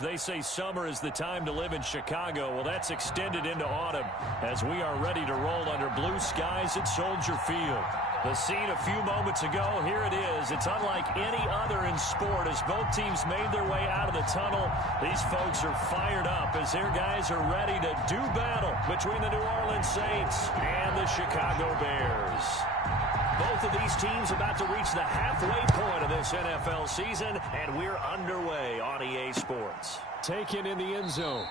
They say summer is the time to live in Chicago. Well, that's extended into autumn as we are ready to roll under blue skies at Soldier Field. The scene a few moments ago, here it is. It's unlike any other in sport as both teams made their way out of the tunnel. These folks are fired up as their guys are ready to do battle between the New Orleans Saints and the Chicago Bears. Both of these teams about to reach the halfway point of this NFL season, and we're underway on EA Sports. Taken in the end zone.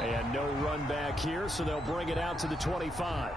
And no run back here, so they'll bring it out to the 25.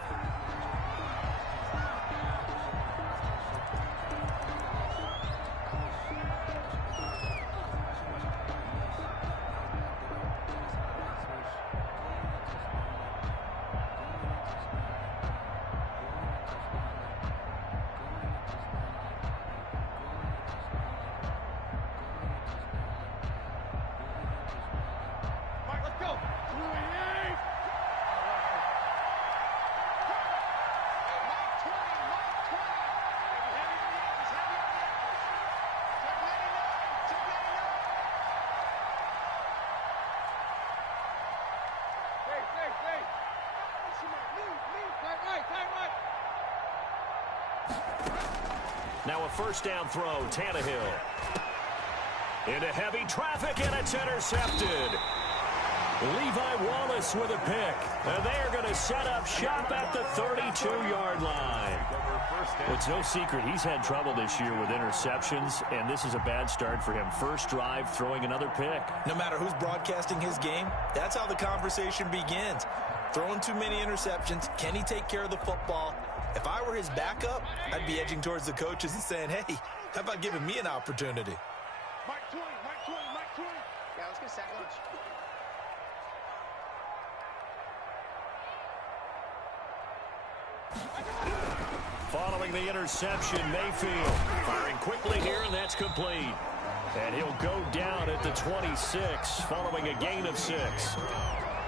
Now a first down throw, Tannehill. Into heavy traffic, and it's intercepted. Levi Wallace with a pick. And they are going to set up shop at the 32-yard line. It's no secret he's had trouble this year with interceptions, and this is a bad start for him. First drive, throwing another pick. No matter who's broadcasting his game, that's how the conversation begins. Throwing too many interceptions. Can he take care of the football? If I were his backup, I'd be edging towards the coaches and saying, hey, how about giving me an opportunity? Mike 20. Yeah, let's get sack lunch. Following the interception, Mayfield firing quickly here, and that's complete. And he'll go down at the 26 following a gain of 6.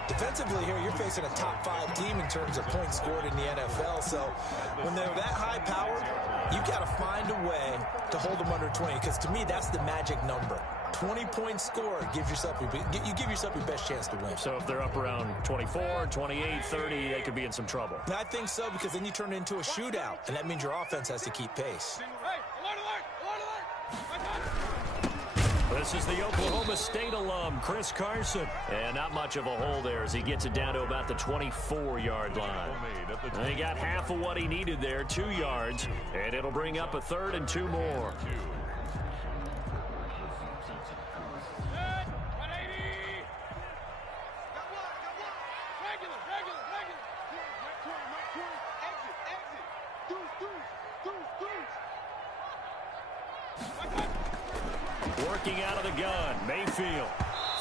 Defensively here, you're facing a top-5 team in terms of points scored in the NFL. So when they're that high-powered, you've got to find a way to hold them under 20, because to me, that's the magic number. 20 points scored gives yourself you give yourself your best chance to win. So if they're up around 24, 28, 30, they could be in some trouble. I think so, because then you turn it into a shootout, and that means your offense has to keep pace. This is the Oklahoma State alum, Chris Carson. And not much of a hole there as he gets it down to about the 24-yard line. And he got half of what he needed there, 2 yards, and it'll bring up a 3rd and 2 more. Working out of the gun, Mayfield.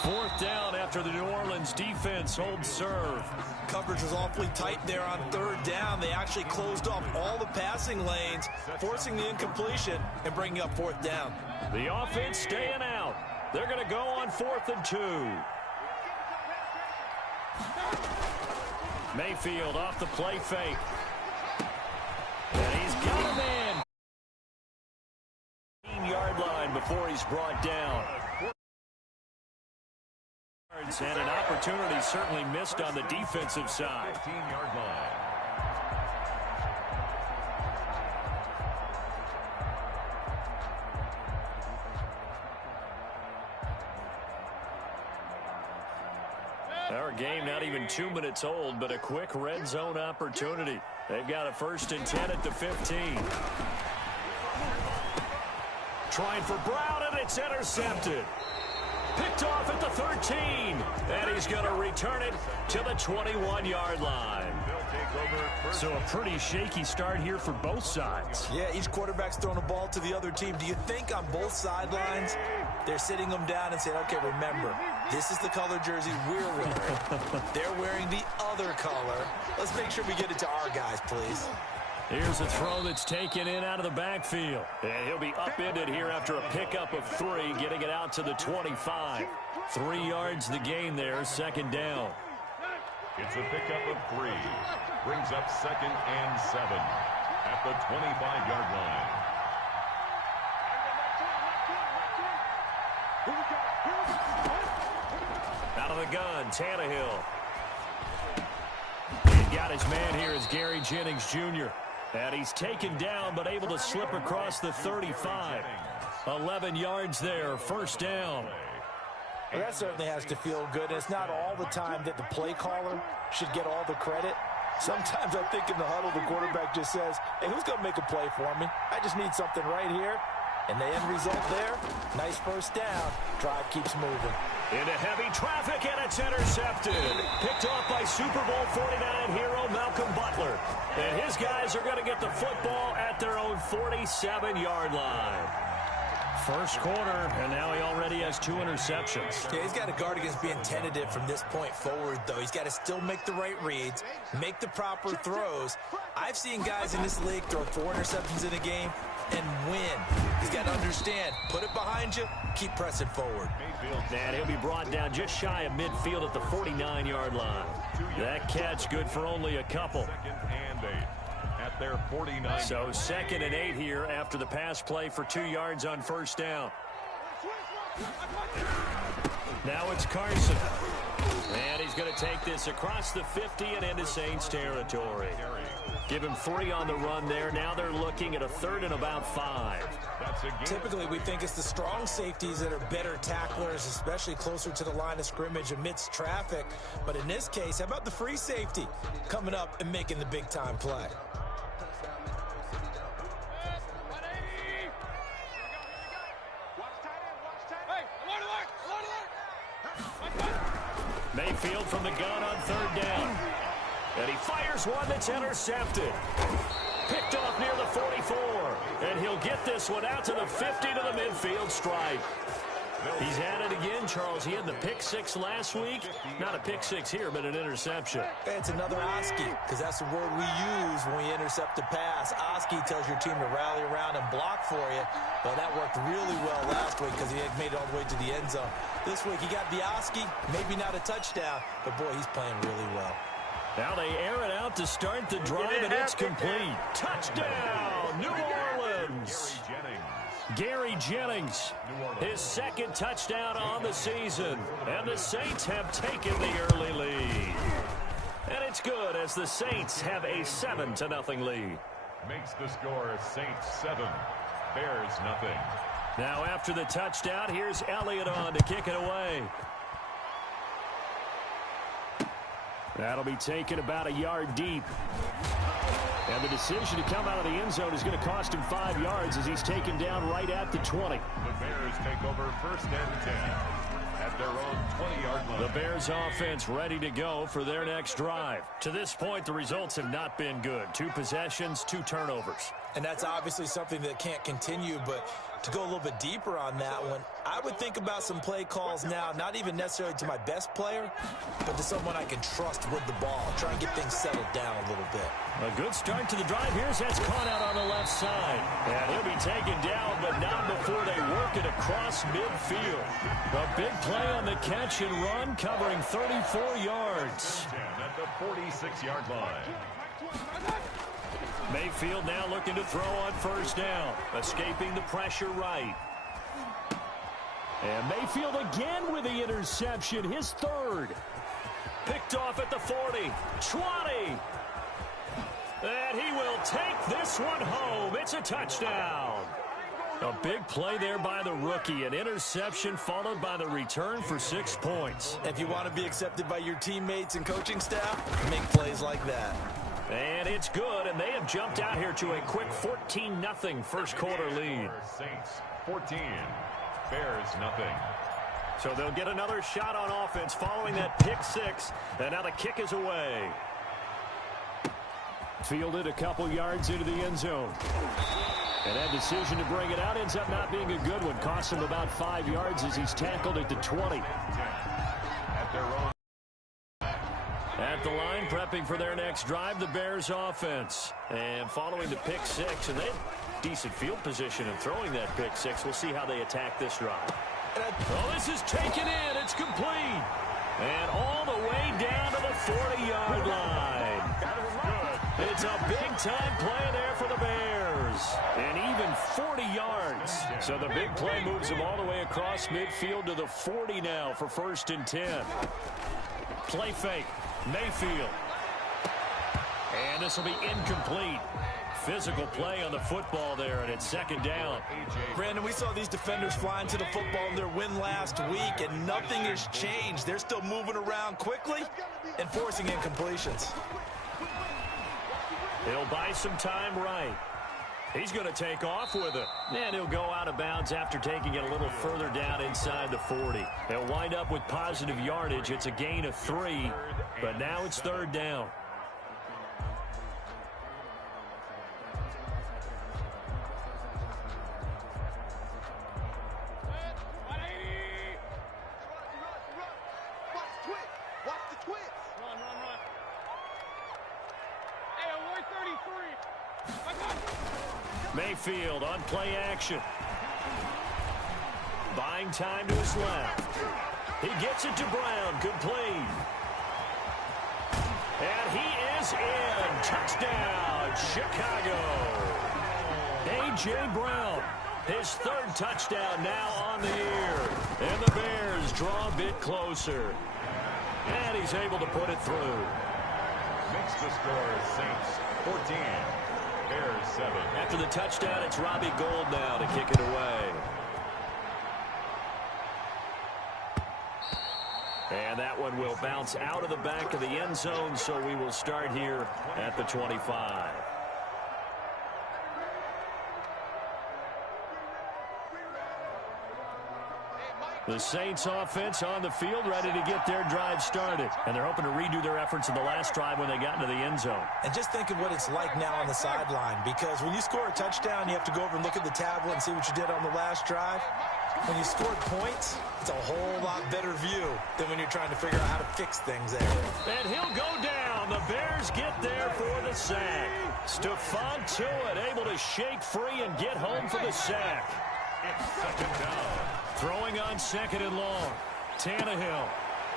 4th down after the New Orleans defense holds serve. Coverage was awfully tight there on 3rd down. They actually closed off all the passing lanes, forcing the incompletion and bringing up 4th down. The offense staying out. They're going to go on 4th and 2. Mayfield off the play fake. And he's got him in. Yard line before he's brought down. And an opportunity certainly missed on the defensive side. 15-yard line. Our game not even 2 minutes old, but a quick red zone opportunity. They've got a 1st and 10 at the 15. Trying for Brown, and it's intercepted. Picked off at the 13. And he's going to return it to the 21-yard line. So a pretty shaky start here for both sides. Yeah, each quarterback's throwing a ball to the other team. Do you think on both sidelines they're sitting them down and saying, okay, remember, this is the color jersey we're wearing. They're wearing the other color. Let's make sure we get it to our guys, please. Here's a throw that's taken in out of the backfield. And he'll be upended here after a pickup of 3, getting it out to the 25. 3 yards the gain there, 2nd down. It's a pickup of 3. Brings up 2nd and 7 at the 25-yard line. Out of the gun, Tannehill. He got his man here is Gary Jennings Jr. And he's taken down but able to slip across the 35. 11 yards there, first down. Well, that certainly has to feel good. It's not all the time that the play caller should get all the credit. Sometimes I think in the huddle, the quarterback just says, hey, who's going to make a play for me? I just need something right here. And the end result there, nice first down. Drive keeps moving. Into heavy traffic, and it's intercepted. Picked off by Super Bowl 49 hero Malcolm Butler. And his guys are going to get the football at their own 47-yard line. First quarter, and now he already has 2 interceptions. Yeah, he's got to guard against being tentative from this point forward, though. He's got to still make the right reads, make the proper throws. I've seen guys in this league throw 4 interceptions in a game and win. He's got to understand, put it behind you, keep pressing forward. And he'll be brought down just shy of midfield at the 49-yard line. That catch good for only a couple. Second and 8 at their 49. So 2nd and 8 here after the pass play for 2 yards on first down. Now it's Carson. And he's going to take this across the 50 and into Saints territory. Give him 3 on the run there. Now they're looking at a 3rd and about 5. Typically, we think it's the strong safeties that are better tacklers, especially closer to the line of scrimmage amidst traffic. But in this case, how about the free safety coming up and making the big-time play? Mayfield from the gun on 3rd down. And he fires one that's intercepted. Picked off near the 44. And he'll get this one out to the 50 to the midfield stripe. He's at it again, Charles. He had the pick 6 last week. Not a pick 6 here, but an interception. It's another Oski, because that's the word we use when we intercept a pass. Oski tells your team to rally around and block for you. Well, that worked really well last week because he had made it all the way to the end zone. This week he got the Oski, maybe not a touchdown, but boy, he's playing really well. Now they air it out to start the drive, and it's complete. Touchdown, New Orleans. Gary Jennings, his 2nd touchdown on the season. And the Saints have taken the early lead. And it's good as the Saints have a 7-0 lead. Makes the score Saints 7, Bears nothing. Now after the touchdown, here's Elliott on to kick it away. That'll be taken about a yard deep. And the decision to come out of the end zone is going to cost him 5 yards as he's taken down right at the 20. The Bears take over 1st and 10 at their own 20-yard line. The Bears offense ready to go for their next drive. To this point, the results have not been good. 2 possessions, 2 turnovers. And that's obviously something that can't continue, but to go a little bit deeper on that one, I would think about some play calls now, not even necessarily to my best player, but to someone I can trust with the ball. Try and get things settled down a little bit. A good start to the drive. Here's that's caught out on the left side. And he'll be taken down, but not before they work it across midfield. A big play on the catch and run, covering 34 yards. At the 46-yard line. Mayfield now looking to throw on first down. Escaping the pressure right. And Mayfield again with the interception, his 3rd. Picked off at the 40, 20. And he will take this one home. It's a touchdown. A big play there by the rookie. An interception followed by the return for 6 points. If you want to be accepted by your teammates and coaching staff, make plays like that. And it's good, and they have jumped out here to a quick 14-0 first quarter lead. Saints 14, Bears nothing. So they'll get another shot on offense following that pick 6, and now the kick is away. Fielded a couple yards into the end zone. And that decision to bring it out ends up not being a good one. Costs him about 5 yards as he's tackled at the 20. At their own. At the line, prepping for their next drive, the Bears offense. And following the pick 6, and they have decent field position in throwing that pick 6. We'll see how they attack this drive. Oh, this is taken in. It's complete. And all the way down to the 40-yard line. It's a big-time play there for the Bears. covers and even 40 yards. So the big play moves him all the way across midfield to the 40 now for 1st and 10. Play fake. Mayfield. And this will be incomplete. Physical play on the football there, and it's 2nd down. Brandon, we saw these defenders flying to the football in their win last week, and nothing has changed. They're still moving around quickly and forcing incompletions. He'll buy some time right. He's going to take off with it. And he'll go out of bounds after taking it a little further down inside the 40. He'll wind up with positive yardage. It's a gain of 3, but now it's 3rd down. Mayfield on play action. Buying time to his left. He gets it to Brown. Complete. And he is in. Touchdown, Chicago. A.J. Brown, his 3rd touchdown now on the year. And the Bears draw a bit closer. And he's able to put it through. Makes the score Saints 14. Bears 7. After the touchdown, it's Robbie Gould now to kick it away. And that one will bounce out of the back of the end zone, so we will start here at the 25. The Saints offense on the field, ready to get their drive started. And they're hoping to redo their efforts in the last drive when they got into the end zone. And just think of what it's like now on the sideline, because when you score a touchdown, you have to go over and look at the tablet and see what you did on the last drive. When you scored points, it's a whole lot better view than when you're trying to figure out how to fix things there. And he'll go down. The Bears get there for the sack. Stephon Tuitt able to shake free and get home for the sack. It's 2nd down. Throwing on 2nd and long. Tannehill.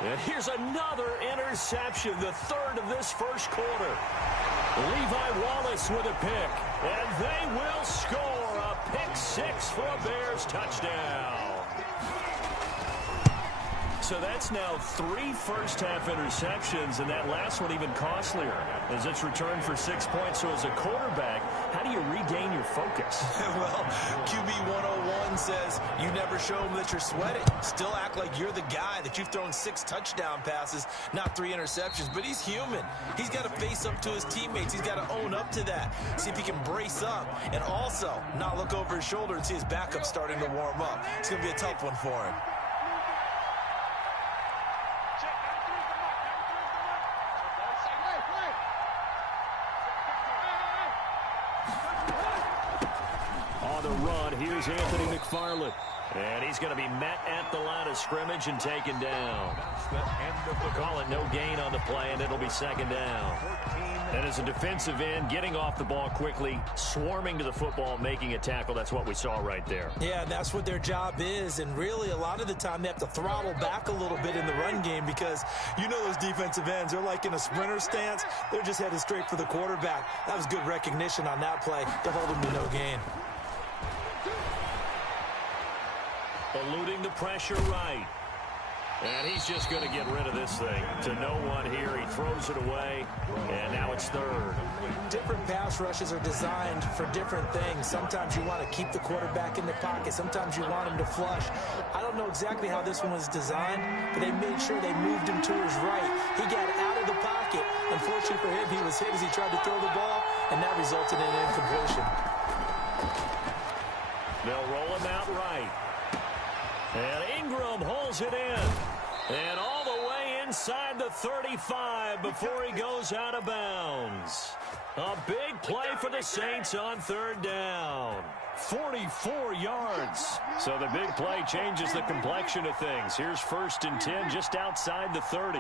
And here's another interception, the 3rd of this 1st quarter. Levi Wallace with a pick. And they will score a pick 6 for a Bears touchdown. So that's now 3 first-half interceptions, and that last one even costlier as it's returned for 6 points. So as a quarterback, how do you regain your focus? Well, QB 101 says you never show them that you're sweating. Still act like you're the guy, that you've thrown 6 touchdown passes, not 3 interceptions. But he's human. He's got to face up to his teammates. He's got to own up to that. See if he can brace up and also not look over his shoulder and see his backup starting to warm up. It's going to be a tough one for him. Here's Anthony McFarland. And he's going to be met at the line of scrimmage and taken down. Call it no gain on the play, and it'll be 2nd down. And as a defensive end, getting off the ball quickly, swarming to the football, making a tackle, that's what we saw right there. Yeah, that's what their job is. And really, a lot of the time, they have to throttle back a little bit in the run game because you know those defensive ends, they're like in a sprinter stance. They're just headed straight for the quarterback. That was good recognition on that play to hold him to no gain. Eluding the pressure right. And he's just going to get rid of this thing to no one here. He throws it away, and now it's 3rd. Different pass rushes are designed for different things. Sometimes you want to keep the quarterback in the pocket. Sometimes you want him to flush. I don't know exactly how this one was designed, but they made sure they moved him to his right. He got out of the pocket. Unfortunately for him, he was hit as he tried to throw the ball, and that resulted in an incompletion. They'll roll him out right. And Ingram holds it in. And all the way inside the 35 before he goes out of bounds. A big play for the Saints on 3rd down. 44 yards. So the big play changes the complexion of things. Here's 1st and 10 just outside the 30.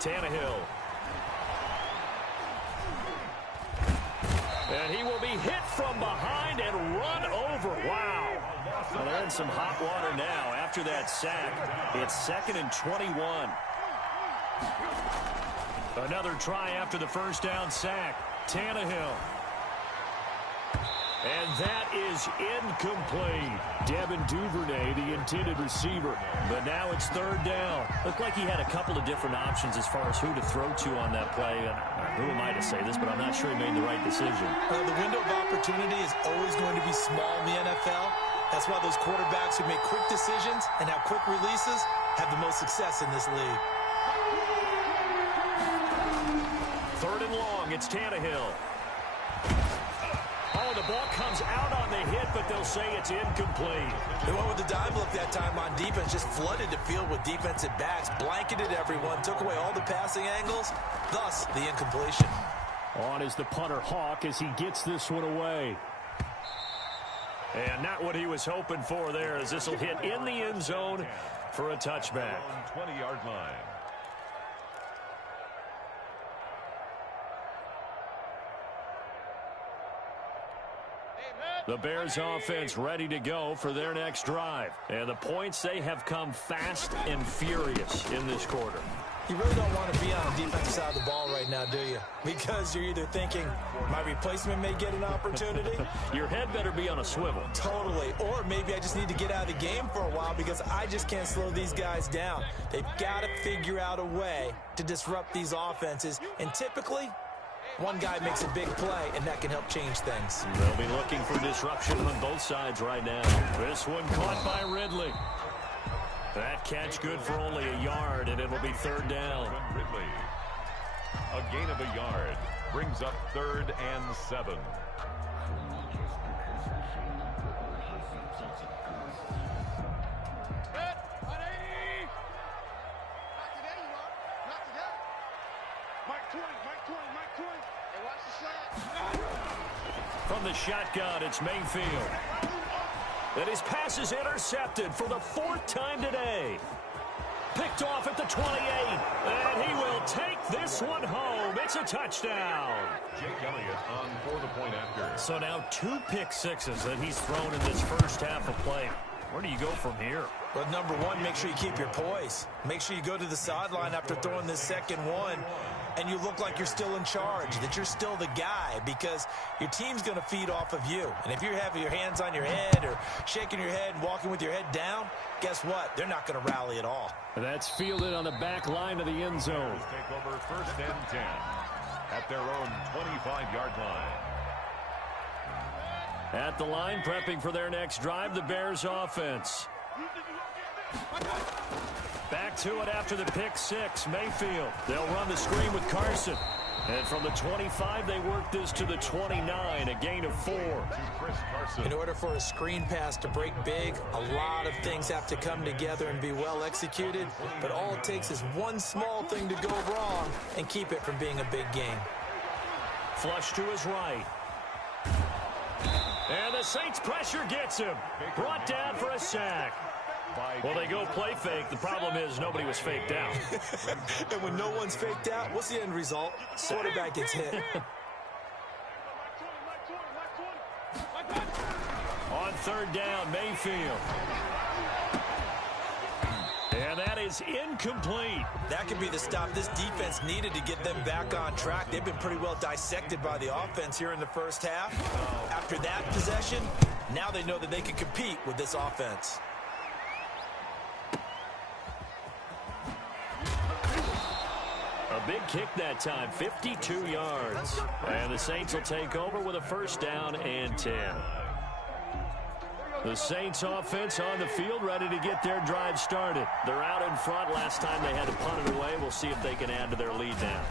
Tannehill. And he will be hit from behind and run over. Wow. Well, they're in some hot water now. After that sack, it's 2nd and 21. Another try after the first down sack. Tannehill. And that is incomplete. Devin Duvernay, the intended receiver. But now it's third down. Looked like he had a couple of different options as far as who to throw to on that play. Who am I to say this, but I'm not sure he made the right decision. The window of opportunity is always going to be small in the NFL. That's why those quarterbacks who make quick decisions and have quick releases have the most success in this league. Third and long, it's Tannehill. Oh, the ball comes out on the hit, but they'll say it's incomplete. They went with the dive look that time on defense, just flooded the field with defensive backs, blanketed everyone, took away all the passing angles, thus the incompletion. On is the punter Hawk as he gets this one away. And not what he was hoping for there, as this will hit in the end zone for a touchback. 20-yard line. The Bears offense ready to go for their next drive. And the points, they have come fast and furious in this quarter. You really don't want to be on the defensive side of the ball right now, do you? Because you're either thinking, my replacement may get an opportunity. Your head better be on a swivel. Totally. Or maybe I just need to get out of the game for a while because I just can't slow these guys down. They've got to figure out a way to disrupt these offenses. And typically, one guy makes a big play, and that can help change things. They'll be looking for disruption on both sides right now. This one caught by Ridley. That catch good for only a yard, and it'll be third down. Ridley. A gain of a yard brings up 3rd and 7. From the shotgun, it's Mayfield. And his pass is intercepted for the 4th time today. Picked off at the 28. And he will take this one home. It's a touchdown. Jake Elliott on for the point after. So now 2 pick sixes that he's thrown in this first half of play. Where do you go from here? Well, number one, make sure you keep your poise. Make sure you go to the sideline after throwing this second one, and you look like you're still in charge, that you're still the guy, because your team's going to feed off of you. And if you're having your hands on your head or shaking your head and walking with your head down, guess what? They're not going to rally at all. That's fielded on the back line of the end zone. Take over 1st and 10 at their own 25-yard line. At the line, prepping for their next drive, the Bears offense. Back to it after the pick six. Mayfield. They'll run the screen with Carson. And from the 25, they work this to the 29, a gain of 4. In order for a screen pass to break big, a lot of things have to come together and be well executed. But all it takes is one small thing to go wrong and keep it from being a big game. Flush to his right. And the Saints pressure gets him. Brought down for a sack. Well, they go play fake. The problem is nobody was faked out. And when no one's faked out, what's the end result? Quarterback gets hit. On 3rd down, Mayfield. And that is incomplete. That could be the stop this defense needed to get them back on track. They've been pretty well dissected by the offense here in the first half. After that possession, now they know that they can compete with this offense. A big kick that time, 52 yards. And the Saints will take over with a 1st down and 10. The Saints offense on the field, ready to get their drive started. They're out in front. Last time they had to punt it away. We'll see if they can add to their lead now.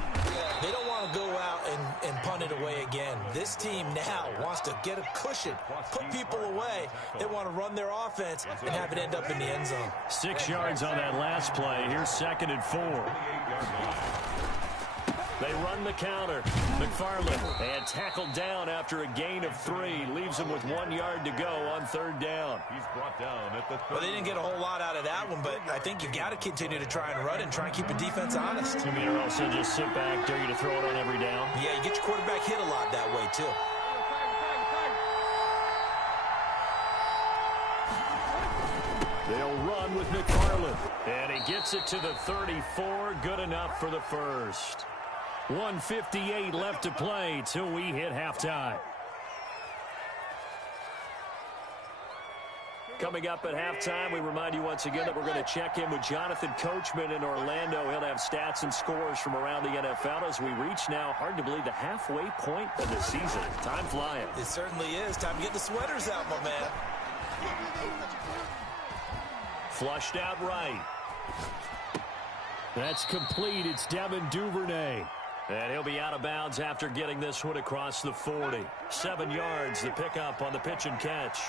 They don't want to go out and punt it away again. This team now wants to get a cushion, put people away. They want to run their offense and have it end up in the end zone. 6 yards on that last play. Here's 2nd and 4. They run the counter. McFarland and tackled down after a gain of 3. Leaves them with 1 yard to go on 3rd down. He's brought down at the 30. Well, they didn't get a whole lot out of that one, but I think you got to continue to try and run and try and keep the defense honest. You mean or also just sit back, dare you to throw it on every down? Yeah, you get your quarterback hit a lot that way, too. They'll run run with McFarland. And he gets it to the 34. Good enough for the first. 1:58 left to play till we hit halftime. Coming up at halftime, we remind you once again that we're going to check in with Jonathan Coachman in Orlando. He'll have stats and scores from around the NFL as we reach now, hard to believe, the halfway point of the season. Time flying. It certainly is. Time to get the sweaters out, my man. Flushed out right. That's complete. It's Devin Duvernay. And he'll be out of bounds after getting this one across the 40. 7 yards, the pickup on the pitch and catch.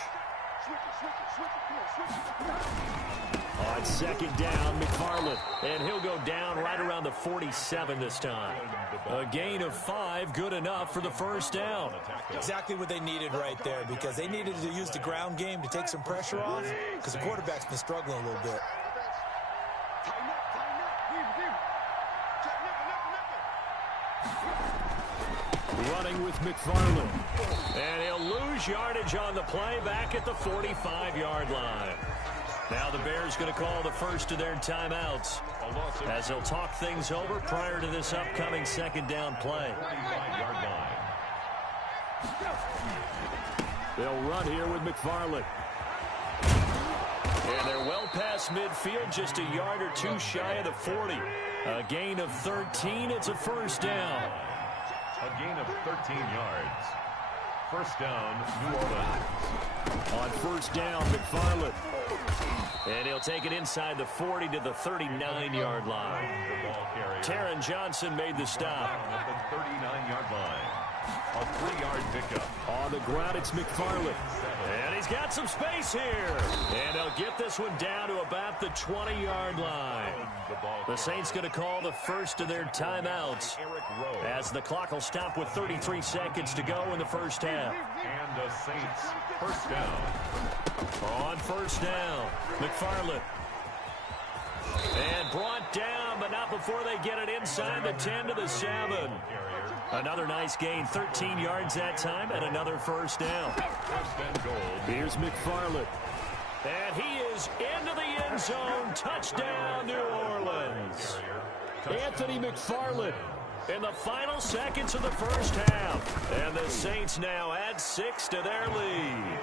On second down, McFarland. And he'll go down right around the 47 this time. A gain of 5, good enough for the first down. Exactly what they needed right there, because they needed to use the ground game to take some pressure off, because the quarterback's been struggling a little bit. Running with McFarland. And he'll lose yardage on the play back at the 45-yard line. Now the Bears going to call the first of their timeouts as they'll talk things over prior to this upcoming second down play. They'll run here with McFarland. And they're well past midfield, just a yard or two shy of the 40. A gain of 13, it's a first down. A gain of 13 yards. First down, New Orleans. On first down, McFarland. And he'll take it inside the 40 to the 39-yard line. Taron Johnson made the stop. At the 39-yard line. A 3-yard pickup. On the ground, it's McFarland. And he's got some space here. And they'll get this one down to about the 20-yard line. The Saints going to call the first of their timeouts as the clock will stop with 33 seconds to go in the first half. And the Saints first down. On first down, McFarland. And brought down, but not before they get it inside the 10 to the 7. Another nice gain, 13 yards that time, and another first down. First and goal. Here's McFarland. And he is into the end zone. Touchdown, New Orleans. Anthony McFarland in the final seconds of the first half. And the Saints now add 6 to their lead.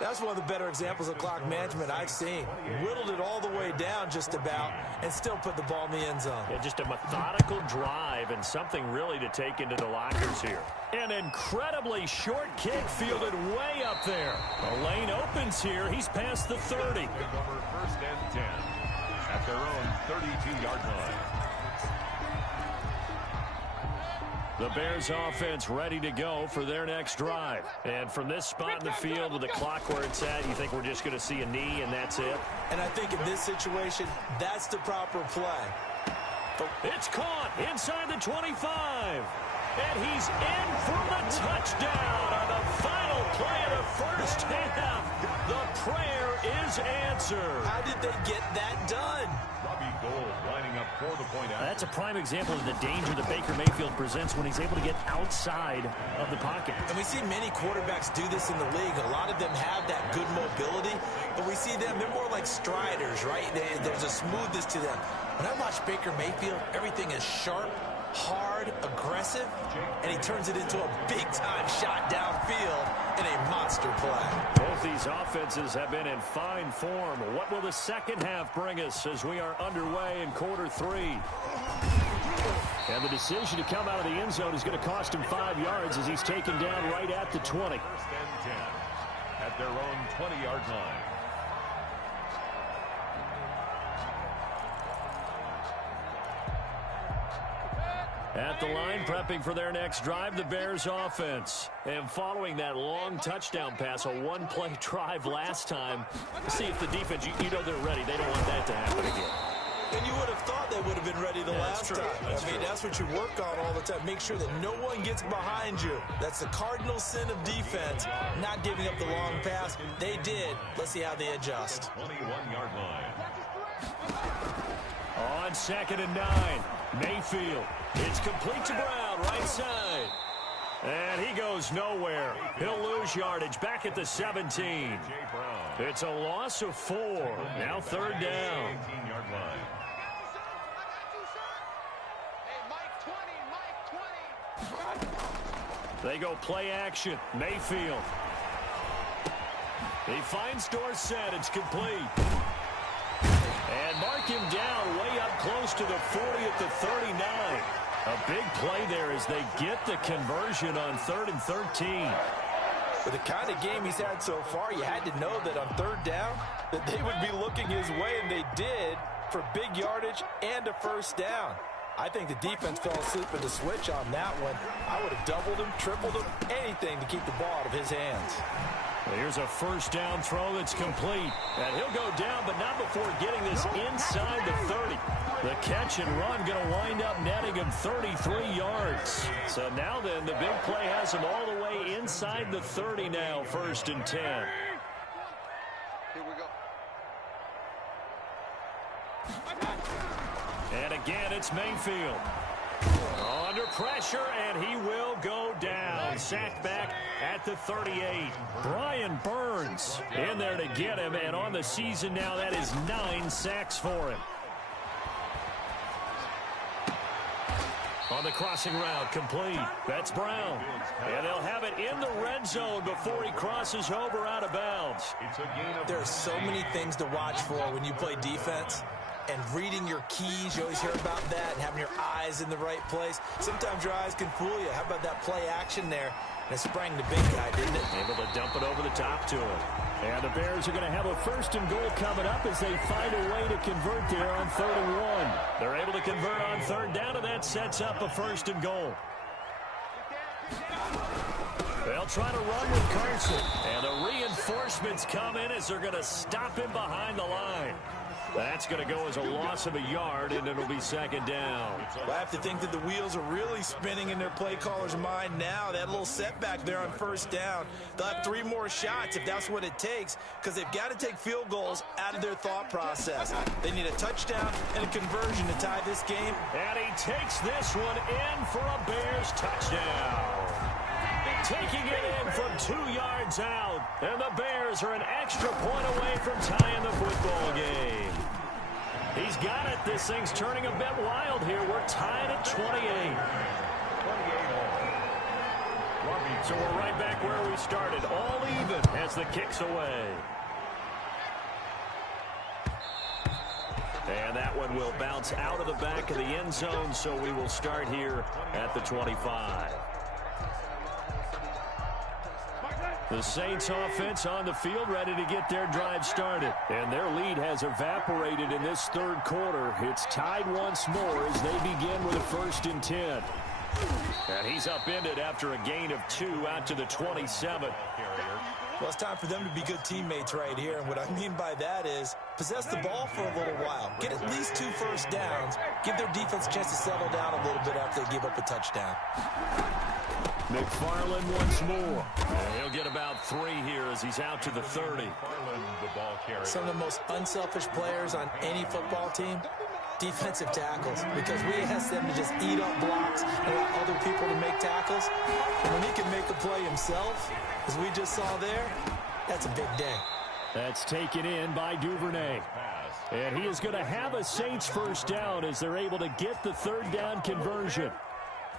That's one of the better examples of clock management I've seen. Whittled it all the way down just about and still put the ball in the end zone. Yeah, just a methodical drive and something really to take into the lockers here. An incredibly short kick fielded way up there. The lane opens here. He's past the 30. First and 10 at their own 32-yard line. The Bears offense ready to go for their next drive. And from this spot in the field with the clock where it's at, you think we're just going to see a knee and that's it? And I think in this situation, that's the proper play. It's caught inside the 25. And he's in for the touchdown on the final play of the first half. The prayer is answered. How did they get that done? Lining up for the point out. That's a prime example of the danger that Baker Mayfield presents when he's able to get outside of the pocket. And we see many quarterbacks do this in the league. A lot of them have that good mobility, but we see them, they're more like striders, right? There's a smoothness to them. When I watch Baker Mayfield, everything is sharp, hard, aggressive, and he turns it into a big-time shot downfield in a monster play. Both these offenses have been in fine form. What will the second half bring us as we are underway in quarter 3? And the decision to come out of the end zone is going to cost him 5 yards as he's taken down right at the 20. First and 10 at their own 20-yard line. At the line, prepping for their next drive, the Bears offense. And following that long touchdown pass, a one-play drive last time, see if the defense, you know they're ready. They don't want that to happen again. And you would have thought they would have been ready the last time. That's true. That's what you work on all the time. Make sure that no one gets behind you. That's the cardinal sin of defense, not giving up the long pass. They did. Let's see how they adjust. 21-yard line. On 2nd and 9, Mayfield. It's complete to Brown, right side. And he goes nowhere. He'll lose yardage back at the 17. It's a loss of 4. Now 3rd down. 18-yard line. They go play action. Mayfield. He finds Dorsett. It's complete. And mark him down way up close to the 40 at the 39. A big play there as they get the conversion on 3rd and 13. With the kind of game he's had so far, you had to know that on 3rd down that they would be looking his way, and they did for big yardage and a 1st down. I think the defense fell asleep with the switch on that one. I would have doubled him, tripled him, anything to keep the ball out of his hands. Here's a 1st down throw that's complete. And he'll go down, but not before getting this inside the 30. The catch and run going to wind up netting him 33 yards. So now then, the big play has him all the way inside the 30 now, 1st and 10. Here we go. And again, it's Mayfield. Under pressure, and he will go down. Sacked back at the 38. Brian Burns in there to get him, and on the season now, that is 9 sacks for him. On the crossing route, complete. That's Brown. And they'll have it in the red zone before he crosses over out of bounds. There are so many things to watch for when you play defense. And reading your keys, you always hear about that, and having your eyes in the right place. Sometimes your eyes can fool you. How about that play action there? And it sprang the big guy, didn't it? Able to dump it over the top to him. And the Bears are going to have a 1st and goal coming up as they find a way to convert there on 3rd and 1. They're able to convert on 3rd down, and that sets up a 1st and goal. They'll try to run with Carson. And the reinforcements come in as they're going to stop him behind the line. That's going to go as a loss of a yard, and it'll be 2nd down. Well, I have to think that the wheels are really spinning in their play caller's mind now. That little setback there on 1st down. They'll have 3 more shots if that's what it takes, because they've got to take field goals out of their thought process. They need a touchdown and a conversion to tie this game. And he takes this one in for a Bears touchdown. Taking it in from 2 yards out. And the Bears are an extra point away from tying the football game. He's got it. This thing's turning a bit wild here. We're tied at 28. So we're right back where we started. All even as the kick's away. And that one will bounce out of the back of the end zone, so we will start here at the 25. The Saints offense on the field, ready to get their drive started. And their lead has evaporated in this 3rd quarter. It's tied once more as they begin with a 1st and 10. And he's upended after a gain of 2 out to the 27. Well, it's time for them to be good teammates right here. And what I mean by that is possess the ball for a little while. Get at least 2 1st downs. Give their defense a chance to settle down a little bit after they give up a touchdown. McFarland once more. And he'll get about 3 here as he's out to the 30. Some of the most unselfish players on any football team, defensive tackles, because we ask them to just eat up blocks and allow other people to make tackles. And when he can make a play himself, as we just saw there, that's a big day. That's taken in by Duvernay. And he is going to have a Saints 1st down as they're able to get the 3rd down conversion.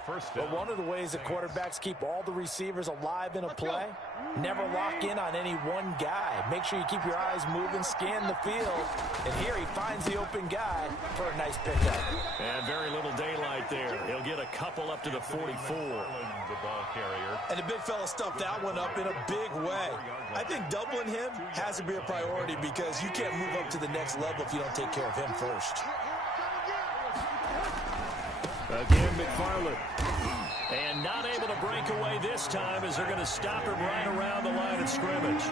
But one of the ways that quarterbacks keep all the receivers alive in a play, never lock in on any one guy. Make sure you keep your eyes moving, scan the field. And here he finds the open guy for a nice pickup. And very little daylight there. He'll get a couple up to the 44. And the big fella stuffed that one up in a big way. I think doubling him has to be a priority because you can't move up to the next level if you don't take care of him first. Again, McFarland. And not able to break away this time as they're going to stop him right around the line of scrimmage.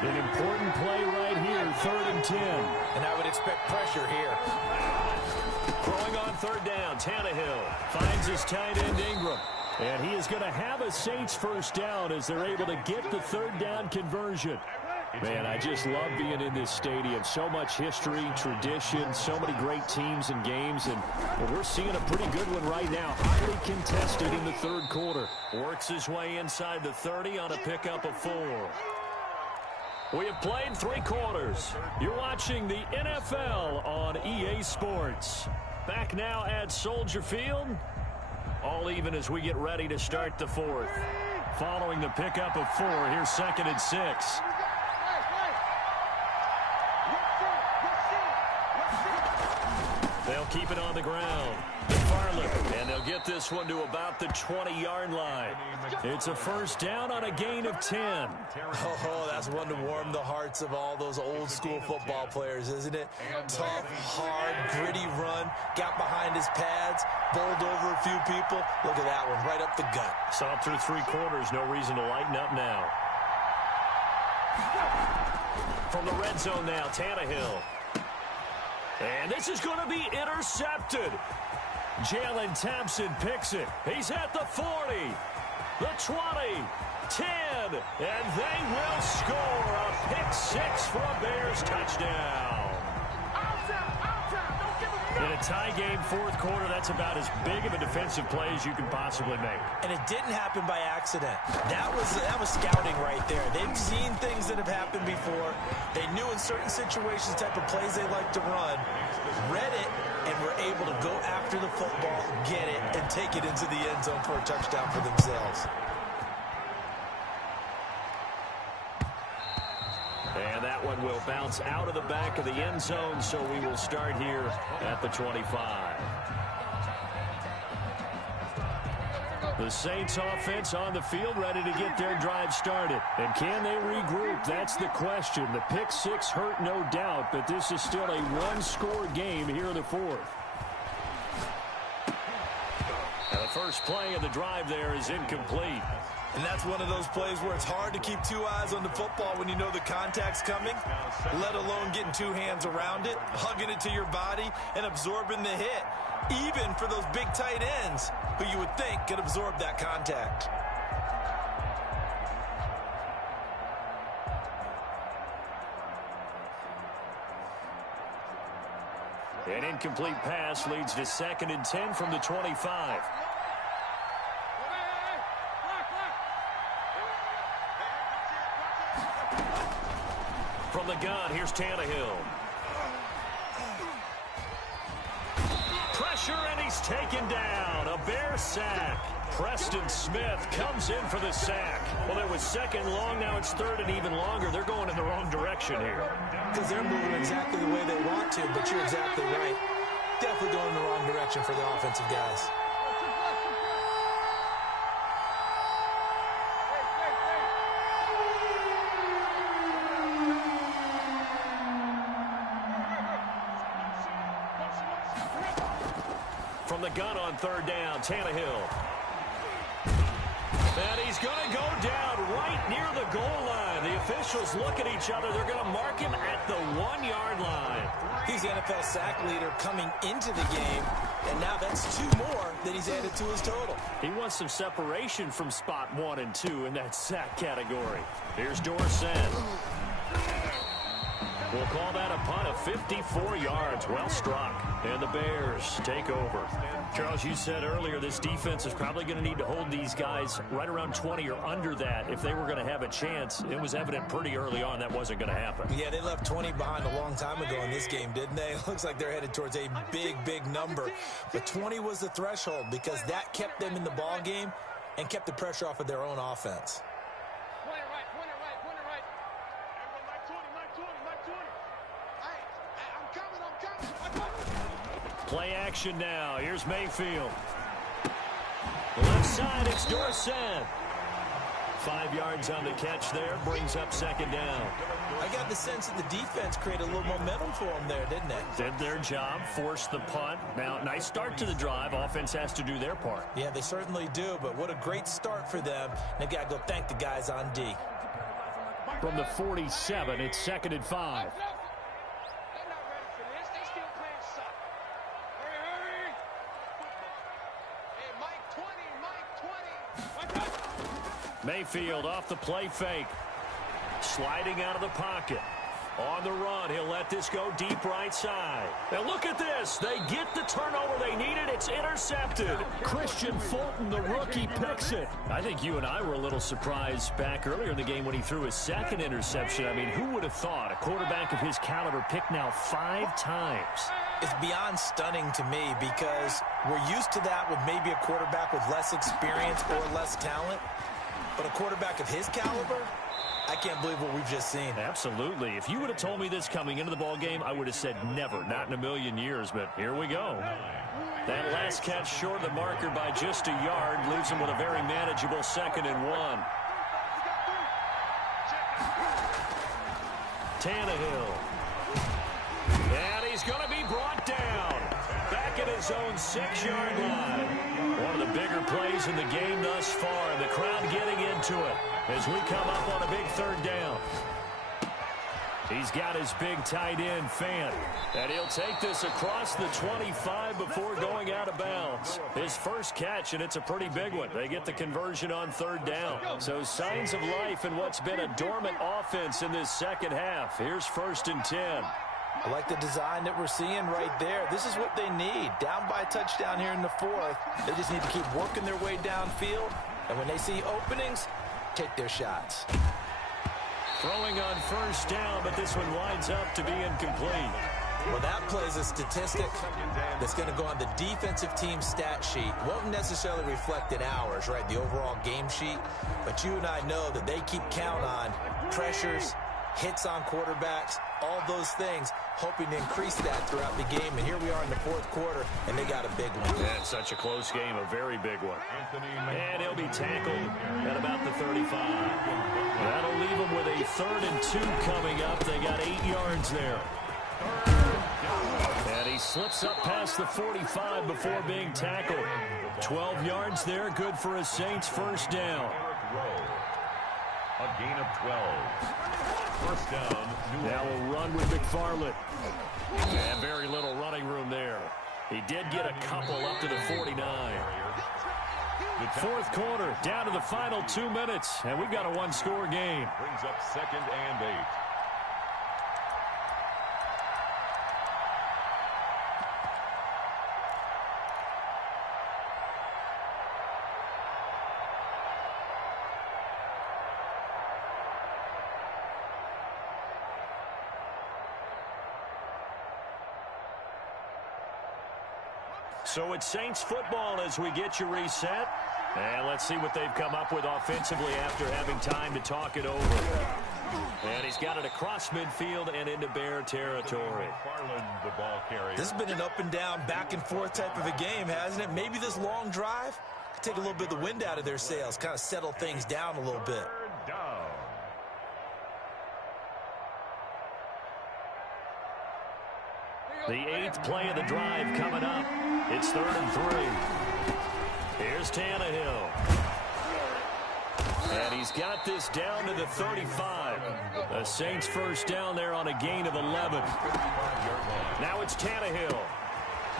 An important play right here, 3rd and 10. And I would expect pressure here. Throwing on 3rd down, Tannehill finds his tight end Ingram. And he is going to have a Saints 1st down as they're able to get the 3rd down conversion. Man, I just love being in this stadium. So much history, tradition, so many great teams and games, and we're seeing a pretty good one right now. Highly contested in the third quarter. Works his way inside the 30 on a pickup of 4. We have played 3 quarters. You're watching the NFL on EA Sports. Back now at Soldier Field. All even as we get ready to start the 4th. Following the pickup of 4, here's 2nd and 6. They'll keep it on the ground. McFarland, and they'll get this one to about the 20-yard line. It's a first down on a gain of 10. Oh, that's one to warm the hearts of all those old-school football players, isn't it? Tough, hard, gritty run. Got behind his pads, bowled over a few people. Look at that one, right up the gut. Saw through 3 quarters. No reason to lighten up now. From the red zone now, Tannehill. And this is going to be intercepted. Jalen Thompson picks it. He's at the 40, the 20, 10, and they will score a pick 6 for a Bears touchdown. In a tie game, 4th quarter, that's about as big of a defensive play as you can possibly make. And it didn't happen by accident. That was scouting right there. They've seen things that have happened before. They knew in certain situations the type of plays they like to run, read it, and were able to go after the football, get it, and take it into the end zone for a touchdown for themselves. And that one will bounce out of the back of the end zone, so we will start here at the 25. The Saints offense on the field, ready to get their drive started. And can they regroup? That's the question. The pick 6 hurt, no doubt, but this is still a one-score game here in the 4th. And the first play of the drive there is incomplete. And that's one of those plays where it's hard to keep 2 eyes on the football when you know the contact's coming, let alone getting 2 hands around it, hugging it to your body, and absorbing the hit, even for those big tight ends who you would think could absorb that contact. An incomplete pass leads to 2nd and 10 from the 25. From the gun, here's Tannehill. Pressure, and he's taken down. A Bear sack. Preston Smith comes in for the sack. Well, it was 2nd long. Now it's 3rd and even longer. They're going in the wrong direction here. Because they're moving exactly the way they want to, but you're exactly right. Definitely going in the wrong direction for the offensive guys. From the gun on 3rd down, Tannehill. And he's going to go down right near the goal line. The officials look at each other. They're going to mark him at the 1-yard line. He's the NFL sack leader coming into the game, and now that's 2 more that he's added to his total. He wants some separation from spot 1 and 2 in that sack category. Here's Dorsett. We'll call that a punt of 54 yards. Well struck. And the Bears take over. Charles, you said earlier this defense is probably going to need to hold these guys right around 20 or under that if they were going to have a chance. It was evident pretty early on that wasn't going to happen. Yeah, they left 20 behind a long time ago in this game, didn't they? It looks like they're headed towards a big, big number. But 20 was the threshold because that kept them in the ball game and kept the pressure off of their own offense. Play action now. Here's Mayfield. Left side, it's Dorsett. 5 yards on the catch there. Brings up 2nd down. I got the sense that the defense created a little momentum for them there, didn't they? Did their job, forced the punt. Now, nice start to the drive. Offense has to do their part. Yeah, they certainly do, but what a great start for them. They got to go thank the guys on D. From the 47, it's 2nd and 5. Mayfield off the play fake. Sliding out of the pocket. On the run, he'll let this go deep right side. And look at this. They get the turnover they needed. It's intercepted. Christian Fulton, the rookie, picks it. I think you and I were a little surprised back earlier in the game when he threw his second interception. I mean, who would have thought a quarterback of his caliber picked now 5 times? It's beyond stunning to me because we're used to that with maybe a quarterback with less experience or less talent. But a quarterback of his caliber, I can't believe what we've just seen. Absolutely. If you would have told me this coming into the ball game, I would have said never, not in a million years, but here we go. That last catch short of the marker by just a yard leaves him with a very manageable 2nd and 1. Tannehill. And he's going to be brought down. Back at his own 6-yard line. One of the bigger plays in the game thus far, and the crowd getting into it as we come up on a big 3rd down. He's got his big tight end, Fant, and he'll take this across the 25 before going out of bounds. His first catch, and it's a pretty big one. They get the conversion on 3rd down. So signs of life in what's been a dormant offense in this second half. Here's 1st and 10. I like the design that we're seeing right there. This is what they need. Down by a touchdown here in the 4th. They just need to keep working their way downfield. And when they see openings, take their shots. Throwing on 1st down, but this one winds up to be incomplete. Well, that plays a statistic that's going to go on the defensive team stat sheet. Won't necessarily reflect in ours, right, the overall game sheet. But you and I know that they keep count on pressures, hits on quarterbacks, all those things, hoping to increase that throughout the game. And here we are in the 4th quarter, and they got a big one. And such a close game, a very big one. And he'll be tackled at about the 35. That'll leave them with a 3rd and 2 coming up. They got 8 yards there. And he slips up past the 45 before being tackled. 12 yards there, good for a Saints 1st down. A gain of 12. 1st down. Now we'll run with McFarland. And very little running room there. He did get a couple up to the 49. 4th quarter, down to the final 2 minutes, and we've got a 1-score game. Brings up 2nd and 8. So it's Saints football as we get you reset. And let's see what they've come up with offensively after having time to talk it over. And he's got it across midfield and into Bear territory. This has been an up and down, back and forth type of a game, hasn't it? Maybe this long drive could take a little bit of the wind out of their sails, kind of settle things down a little bit. The 8th play of the drive coming up. It's 3rd and 3. Here's Tannehill. And he's got this down to the 35. The Saints 1st down there on a gain of 11. Now it's Tannehill.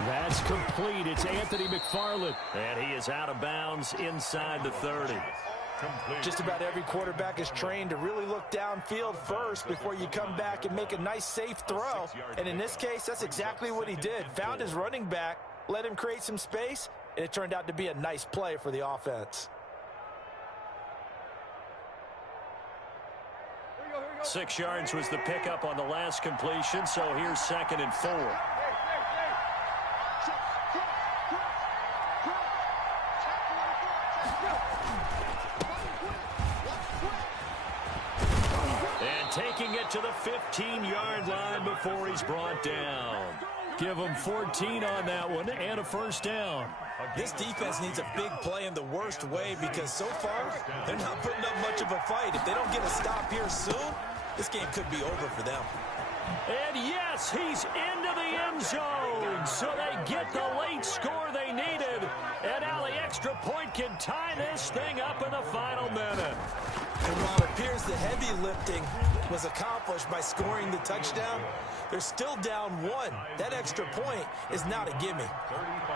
That's complete. It's Anthony McFarland. And he is out of bounds inside the 30. Just about every quarterback is trained to really look downfield first before you come back and make a nice, safe throw. And in this case, that's exactly what he did. Found his running back, let him create some space, and it turned out to be a nice play for the offense. 6 yards was the pickup on the last completion, so here's 2nd and 4. Taking it to the 15-yard line before he's brought down. Give him 14 on that one and a 1st down. This defense needs a big play in the worst way because so far they're not putting up much of a fight. If they don't get a stop here soon, this game could be over for them. And yes, he's into the end zone. So they get the late score they needed. And now the extra point can tie this thing up in the final minute. And while it appears the heavy lifting was accomplished by scoring the touchdown, they're still down 1. That extra point is not a gimme.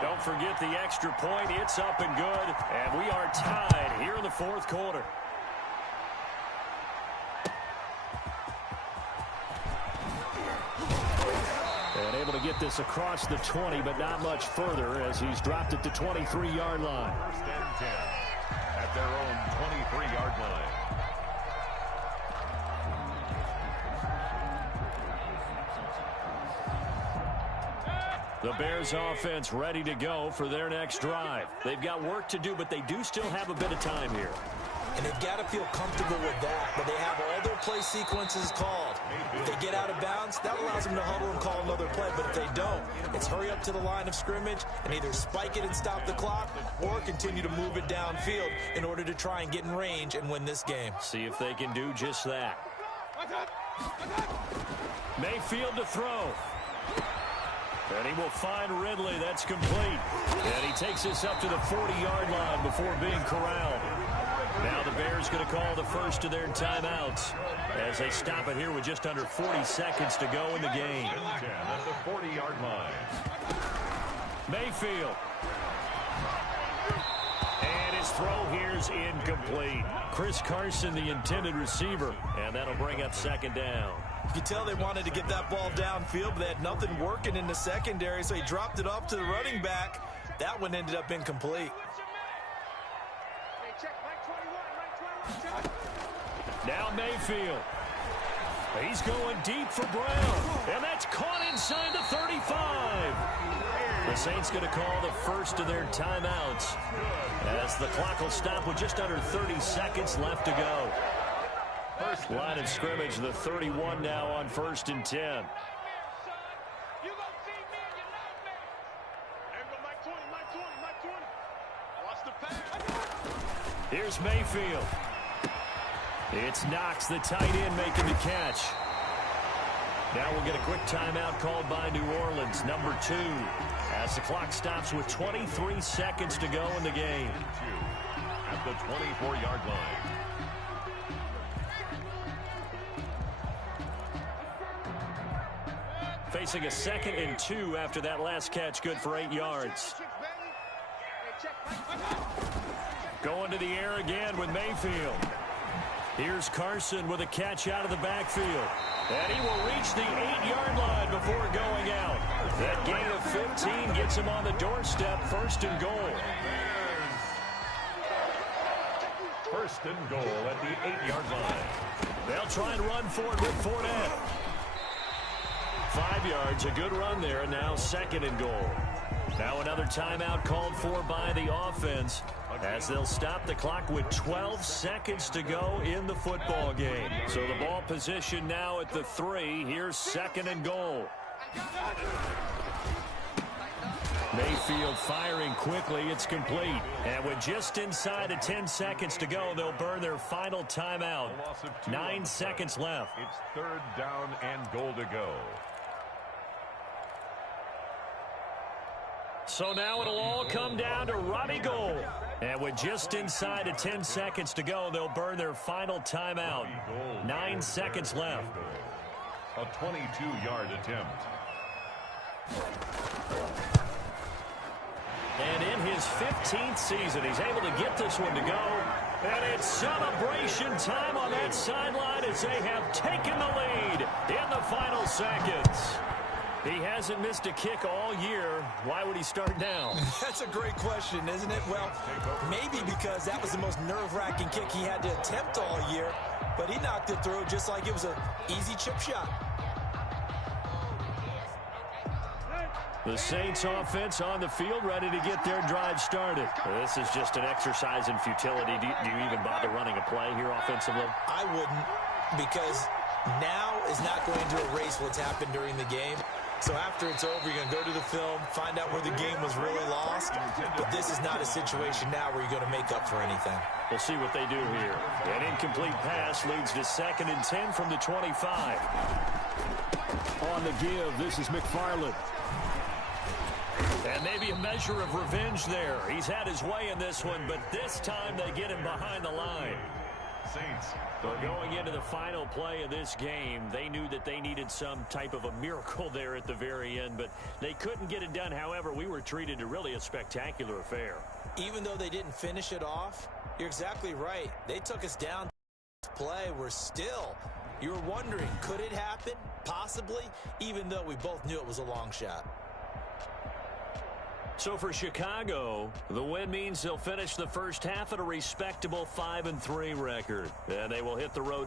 Don't forget the extra point. It's up and good. And we are tied here in the 4th quarter. get this across the 20, but not much further as he's dropped it to 23-yard line. First and 10 at their own 23-yard line. The Bears offense ready to go for their next drive. They've got work to do, but they do still have a bit of time here. And they've got to feel comfortable with that, but they have all their play sequences called. If they get out of bounds, that allows them to huddle and call another play, but if they don't, it's hurry up to the line of scrimmage and either spike it and stop the clock or continue to move it downfield in order to try and get in range and win this game. See if they can do just that. Mayfield to throw. And he will find Ridley. That's complete. And he takes this up to the 40-yard line before being corralled. Now the Bears going to call the first of their timeouts as they stop it here with just under 40 seconds to go in the game. 10 at the 40-yard line. Mayfield. And his throw here's incomplete. Chris Carson, the intended receiver. And that'll bring up second down. You can tell they wanted to get that ball downfield, but they had nothing working in the secondary, so he dropped it off to the running back. That one ended up incomplete. Now Mayfield. He's going deep for Brown. And that's caught inside the 35. The Saints going to call the first of their timeouts as the clock will stop with just under 30 seconds left to go. First line of scrimmage, the 31 now on 1st and 10. Here's Mayfield. It's Knox, the tight end, making the catch. Now we'll get a quick timeout called by New Orleans, number 2, as the clock stops with 23 seconds to go in the game. At the 24-yard line. Facing a 2nd and 2 after that last catch, good for 8 yards. Going to the air again with Mayfield. Here's Carson with a catch out of the backfield. And he will reach the 8-yard line before going out. That gain of 15 gets him on the doorstep, 1st and goal. First and goal at the 8-yard line. They'll try and run for it with Fournette. 5 yards, a good run there, and now 2nd and goal. Now another timeout called for by the offense as they'll stop the clock with 12 seconds to go in the football game. So the ball position now at the 3. Here's 2nd and goal. Mayfield firing quickly. It's complete. And with just inside of 10 seconds to go, they'll burn their final timeout. 9 seconds left. It's 3rd down and goal to go. So now it'll all come down to Robbie Gould. And with just inside of 10 seconds to go, they'll burn their final timeout. 9 seconds left. A 22-yard attempt. And in his 15th season, he's able to get this one to go. And it's celebration time on that sideline as they have taken the lead in the final seconds. He hasn't missed a kick all year. Why would he start now? That's a great question, isn't it? Well, maybe because that was the most nerve-wracking kick he had to attempt all year, but he knocked it through just like it was an easy chip shot. The Saints offense on the field ready to get their drive started. This is just an exercise in futility. Do you even bother running a play here offensively? I wouldn't, because now is not going to erase what's happened during the game. So after it's over, you're going to go to the film, find out where the game was really lost. But this is not a situation now where you're going to make up for anything. We'll see what they do here. An incomplete pass leads to 2nd and 10 from the 25. On the give, this is McFarland. And maybe a measure of revenge there. He's had his way in this one, but this time they get him behind the line. Saints. But going into the final play of this game, they knew that they needed some type of a miracle there at the very end, but they couldn't get it done. However, we were treated to really a spectacular affair. Even though they didn't finish it off, you're exactly right. They took us down to play. We're still You were wondering, could it happen? Possibly, even though we both knew it was a long shot. So for Chicago, the win means they'll finish the first half at a respectable 5-3 record. And they will hit the road